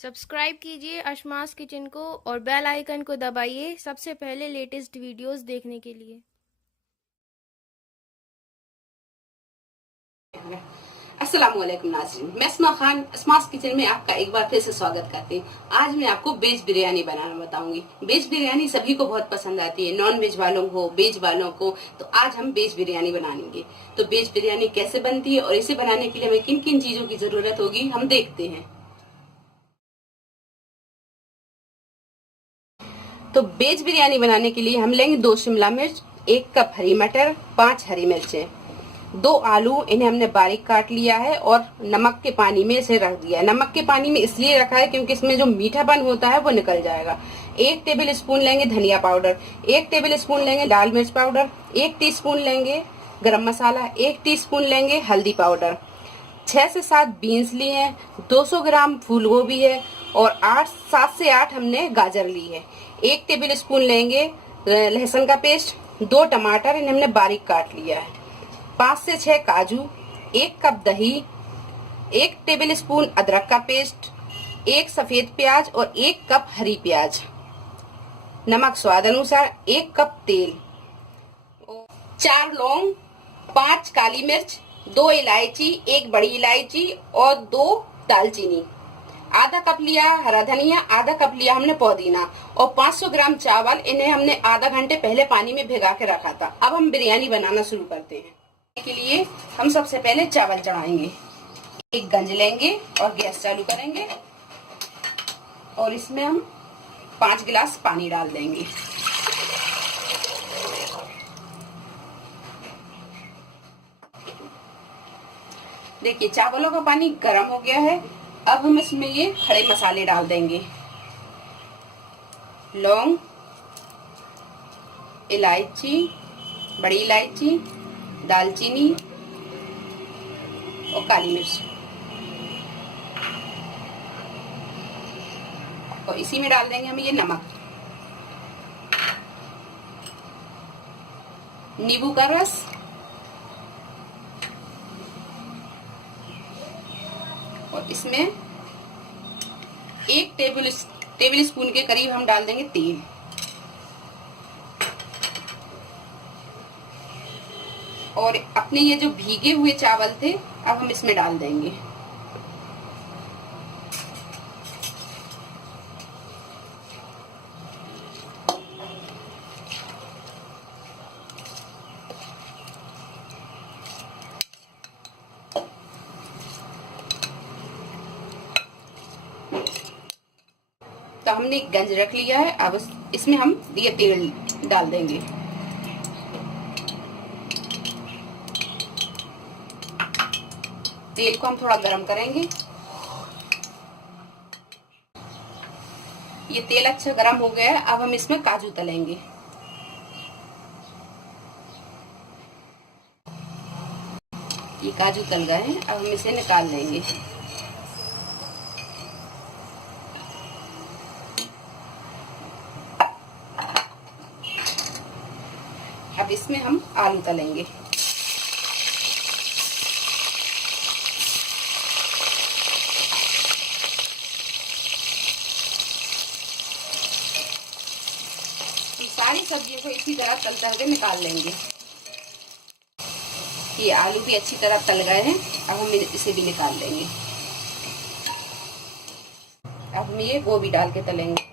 Subscribe कीजिए अशमास kitchen को और बेल आइकन को दबाइए सबसे पहले लेटेस्ट वीडियोस देखने के लिए। अस्सलाम वालेकुम नाज़रीन, मैं अस्मा खान अस्मास किचन में आपका एक बार फिर से स्वागत करती हूँ। आज मैं आपको वेज बिरयानी बनाना बताऊंगी। वेज बिरयानी सभी को बहुत पसंद आती है, नॉन वेज वालों को, वेज वालों को। तो आज हम वेज बिरयानी बनाएंगे। तो वेज बिरयानी कैसे बनती है और इसे बनाने के लिए हमें किन किन चीजों की जरूरत होगी, हम देखते हैं। तो वेज बिरयानी बनाने के लिए हम लेंगे 2 शिमला मिर्च, 1 कप हरी मटर, 5 हरी मिर्चें, 2 आलू, इन्हें हमने बारीक काट लिया है और नमक के पानी में इसे रख दिया है। नमक के पानी में इसलिए रखा है क्योंकि इसमें जो मीठापन होता है वो निकल जाएगा। 1 टेबल स्पून लेंगे धनिया पाउडर, 1 टेबल स्पून लेंगे लाल मिर्च पाउडर, 1 टीस्पून लेंगे गरम मसाला, 1 टीस्पून लेंगे हल्दी पाउडर, 6 से 7 बीन्स लिए हैं, 200 ग्राम फूल गोभी है और 7 से 8 हमने गाजर ली है। 1 टेबल स्पून लेंगे लहसुन का पेस्ट, 2 टमाटर, इन्हें हमने बारीक काट लिया है, 5 से 6 काजू, 1 कप दही, 1 टेबल स्पून अदरक का पेस्ट, 1 सफेद प्याज और 1 कप हरी प्याज, नमक स्वाद अनुसार, 1 कप तेल, 4 लौंग, 5 काली मिर्च, 2 इलायची, 1 बड़ी इलायची और 2 दालचीनी, आधा कप लिया हरा धनिया, आधा कप लिया हमने पुदीना और 500 ग्राम चावल, इन्हें हमने आधा घंटे पहले पानी में भिगा के रखा था। अब हम बिरयानी बनाना शुरू करते हैं। के लिए हम सबसे पहले चावल चढ़ाएंगे। एक गंज लेंगे और गैस चालू करेंगे और इसमें हम 5 गिलास पानी डाल देंगे। देखिए चावलों का पानी गर्म हो गया है। अब हम इसमें ये खड़े मसाले डाल देंगे, लौंग, इलायची, बड़ी इलायची, दालचीनी और काली मिर्च, और इसी में डाल देंगे हम ये नमक, नींबू का रस और इसमें 1 टेबल स्पून के करीब हम डाल देंगे तेल और अपने ये जो भीगे हुए चावल थे अब हम इसमें डाल देंगे। तो हमने एक गंज रख लिया है। अब इसमें हम ये तेल डाल देंगे। तेल को हम थोड़ा गरम करेंगे। ये तेल अच्छा गरम हो गया है। अब हम इसमें काजू तलेंगे। ये काजू तल गए हैं। अब हम इसे निकाल लेंगे। अब इसमें हम आलू तलेंगे। सारी सब्जियों को इसी तरह तलते हुए निकाल लेंगे। ये आलू भी अच्छी तरह तल गए हैं। अब हम इसे भी निकाल लेंगे। अब हम ये गोभी डाल के तलेंगे।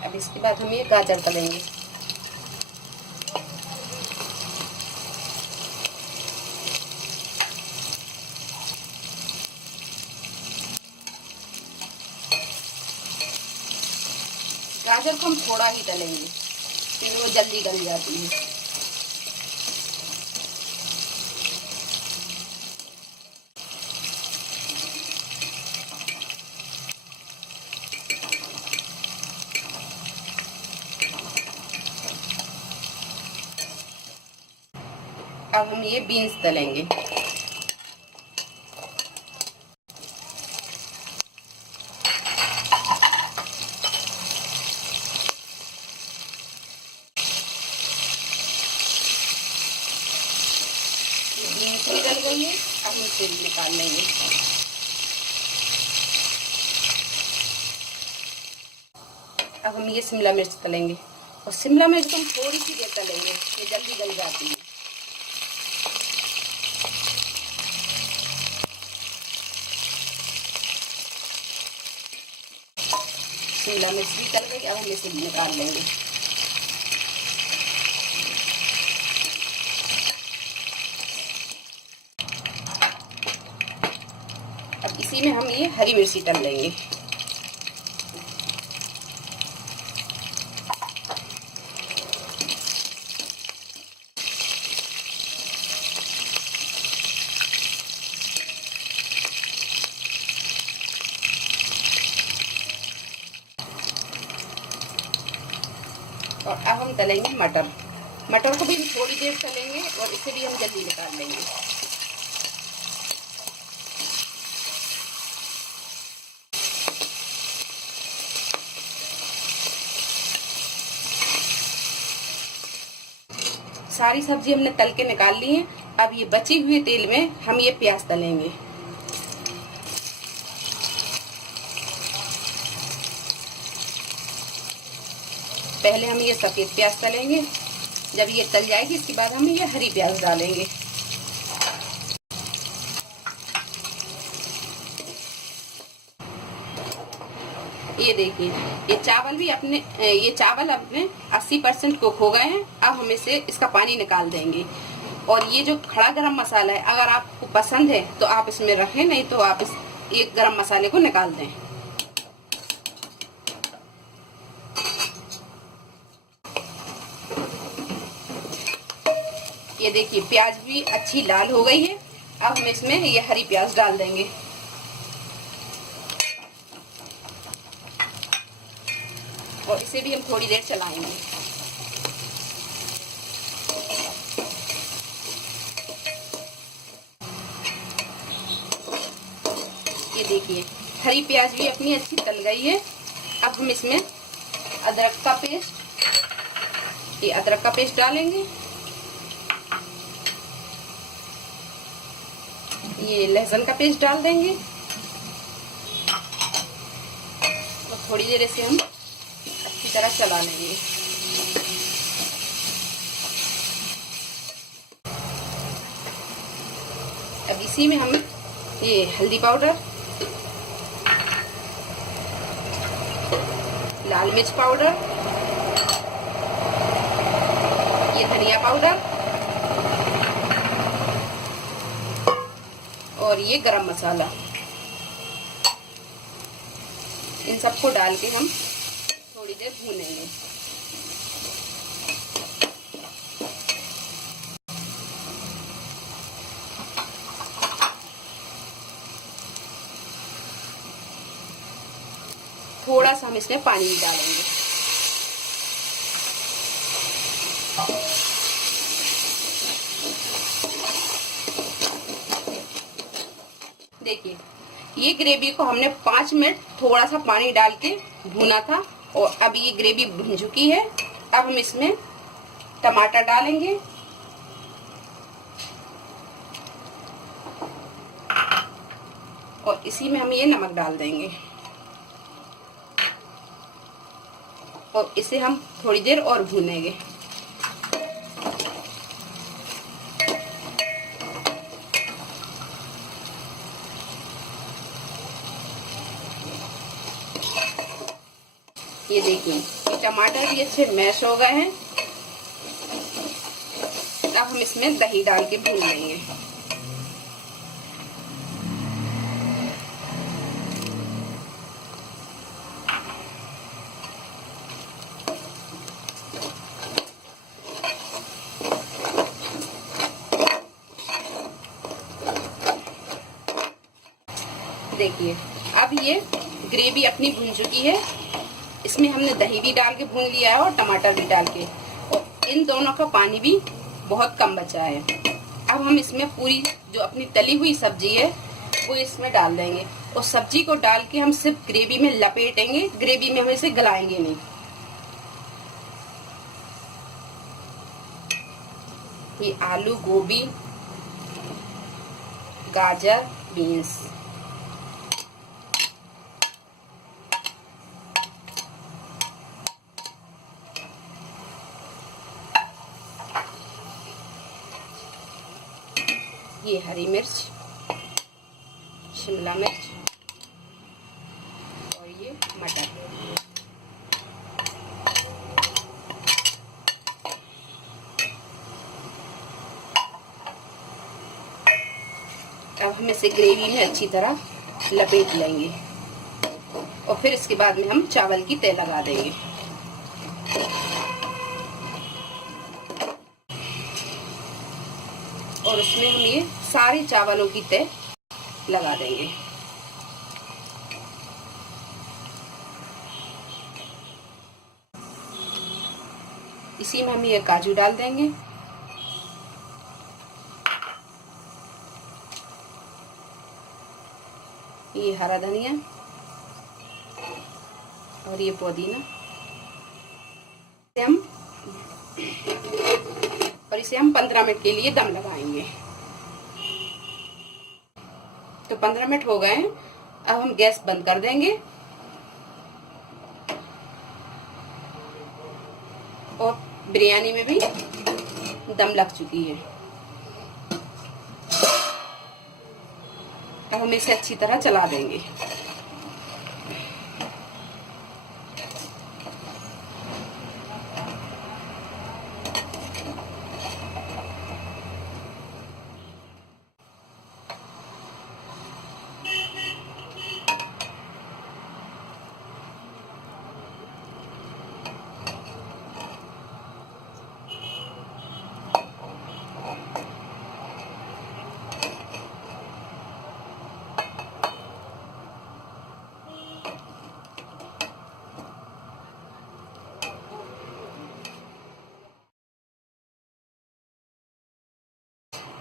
अब इसके बाद हम ये गाजर तलेंगे। गाजर को हम थोड़ा ही तलेंगे क्योंकि वो जल्दी गल जाती है। अब हम ये बीन्स तलेंगे। बीन्स भी तल गई है, अब हम इसे निकाल लेंगे। अब हम ये शिमला मिर्च तलेंगे, और शिमला मिर्च को हम थोड़ी सी देर तलेंगे, ये जल्दी गल जाती है। शिमला मिर्च भी तल गई, अब हम इसे निकाल लेंगे। अब इसी में हम ये हरी मिर्ची तल लेंगे। और अब हम तलेंगे मटर। मटर को भी हम थोड़ी देर तलेंगे और इसे भी हम जल्दी निकाल लेंगे। सारी सब्जी हमने तल के निकाल ली है। अब ये बची हुए तेल में हम ये प्याज तलेंगे। पहले हम ये सफेद प्याज तलेंगे, जब ये तल जाएगी इसके बाद हम ये हरी प्याज डालेंगे। ये देखिए, ये चावल अपने 80% कुक हो गए हैं। अब हम इसे इसका पानी निकाल देंगे। और ये जो खड़ा गरम मसाला है, अगर आपको पसंद है तो आप इसमें रखें, नहीं तो आप ये गरम मसाले को निकाल दें। ये देखिए, प्याज भी अच्छी लाल हो गई है। अब हम इसमें ये हरी प्याज डाल देंगे। और इसे भी हम थोड़ी देर चलाएंगे। ये देखिए, हरी प्याज भी अपनी अच्छी तल गई है। अब हम इसमें अदरक का पेस्ट डालेंगे। ये लहसुन का पेस्ट डाल देंगे और थोड़ी देर इसे हम अच्छी तरह चला लेंगे। अब इसी में हम ये हल्दी पाउडर, लाल मिर्च पाउडर, ये धनिया पाउडर और ये गरम मसाला, इन सबको डाल के हम थोड़ी देर भूनेंगे। थोड़ा सा हम इसमें पानी भी डालेंगे। देखिए, ये ग्रेवी को हमने 5 मिनट थोड़ा सा पानी डाल के भुना था और अब ये ग्रेवी भुन चुकी है। अब हम इसमें टमाटर डालेंगे और इसी में हम ये नमक डाल देंगे और इसे हम थोड़ी देर और भूनेंगे। ये देखिए, ये टमाटर भी अच्छे मैश हो गए हैं। अब हम इसमें दही डाल के भून लेंगे। देखिए, अब ये ग्रेवी अपनी भून चुकी है। इसमें हमने दही भी डाल के भून लिया है और टमाटर भी डाल के, और इन दोनों का पानी भी बहुत कम बचा है। अब हम इसमें पूरी जो अपनी तली हुई सब्जी है वो इसमें डाल देंगे और सब्जी को डाल के हम सिर्फ ग्रेवी में लपेटेंगे, ग्रेवी में हम इसे गलाएंगे नहीं। ये आलू, गोभी, गाजर, बीन्स, ये हरी मिर्च, शिमला मिर्च और ये मटर। अब हम इसे ग्रेवी में अच्छी तरह लपेट लेंगे और फिर इसके बाद में हम चावल की तह लगा देंगे। और उसमें हम ये सारे चावलों की तह लगा देंगे। इसी में हम ये काजू डाल देंगे, ये हरा धनिया और ये पुदीना। इसे हम 15 मिनट के लिए दम लगाएंगे। तो 15 मिनट हो गए हैं, अब हम गैस बंद कर देंगे और बिरयानी में भी दम लग चुकी है। अब हम इसे अच्छी तरह चला देंगे।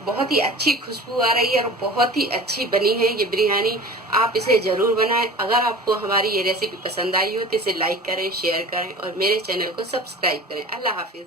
बहुत ही अच्छी खुशबू आ रही है और बहुत ही अच्छी बनी है ये बिरयानी। आप इसे जरूर बनाएं। अगर आपको हमारी ये रेसिपी पसंद आई हो तो इसे लाइक करें, शेयर करें और मेरे चैनल को सब्सक्राइब करें। अल्लाह हाफिज।